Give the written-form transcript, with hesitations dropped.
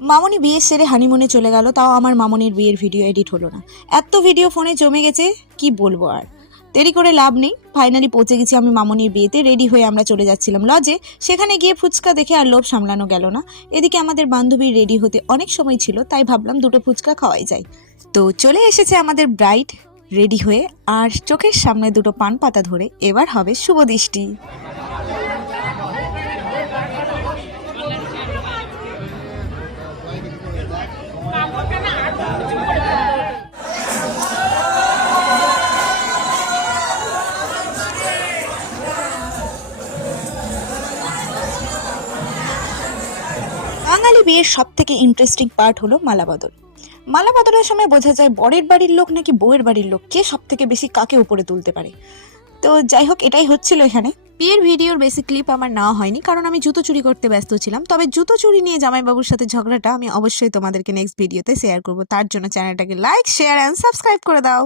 মামনি বিয়ে সেরে হানিমুনে চলে গেল, তাও আমার মামনির বিয়ের ভিডিও এডিট হলো না। এত ভিডিও ফোনে জমে গেছে, কি বলবো আর। দেরি করে লাভ নেই, ফাইনালি পৌঁছে গেছি আমি মামনির বিয়েতে। রেডি হয়ে আমরা চলে যাচ্ছিলাম লজে। সেখানে গিয়ে ফুচকা দেখে আর লোভ সামলানো গেল না। এদিকে আমাদের বান্ধবীর রেডি হতে অনেক সময় ছিল, তাই ভাবলাম দুটো ফুচকা খাওয়াই যায়। তো চলে এসেছে আমাদের ব্রাইড রেডি হয়ে, আর চোখের সামনে দুটো পান পাতা ধরে এবার হবে শুভ দৃষ্টি। বাঙালি বিয়ের সব থেকে ইন্টারেস্টিং পার্ট হলো মালাবদল। মালাবদলের সময় বোঝা যায় বরের বাড়ির লোক নাকি বউয়ের বাড়ির লোক কে সব থেকে বেশি কাকে উপরে তুলতে পারে। তো যাই হোক, এটাই হচ্ছিল এখানে। বিয়ের ভিডিওর বেসিক ক্লিপ আমার নেওয়া হয়নি, কারণ আমি জুতো চুরি করতে ব্যস্ত ছিলাম। তবে জুতো চুরি নিয়ে জামাইবাবুর সাথে ঝগড়াটা আমি অবশ্যই তোমাদেরকে নেক্সট ভিডিওতে শেয়ার করব। তার জন্য চ্যানেলটাকে লাইক, শেয়ার অ্যান্ড সাবস্ক্রাইব করে দাও।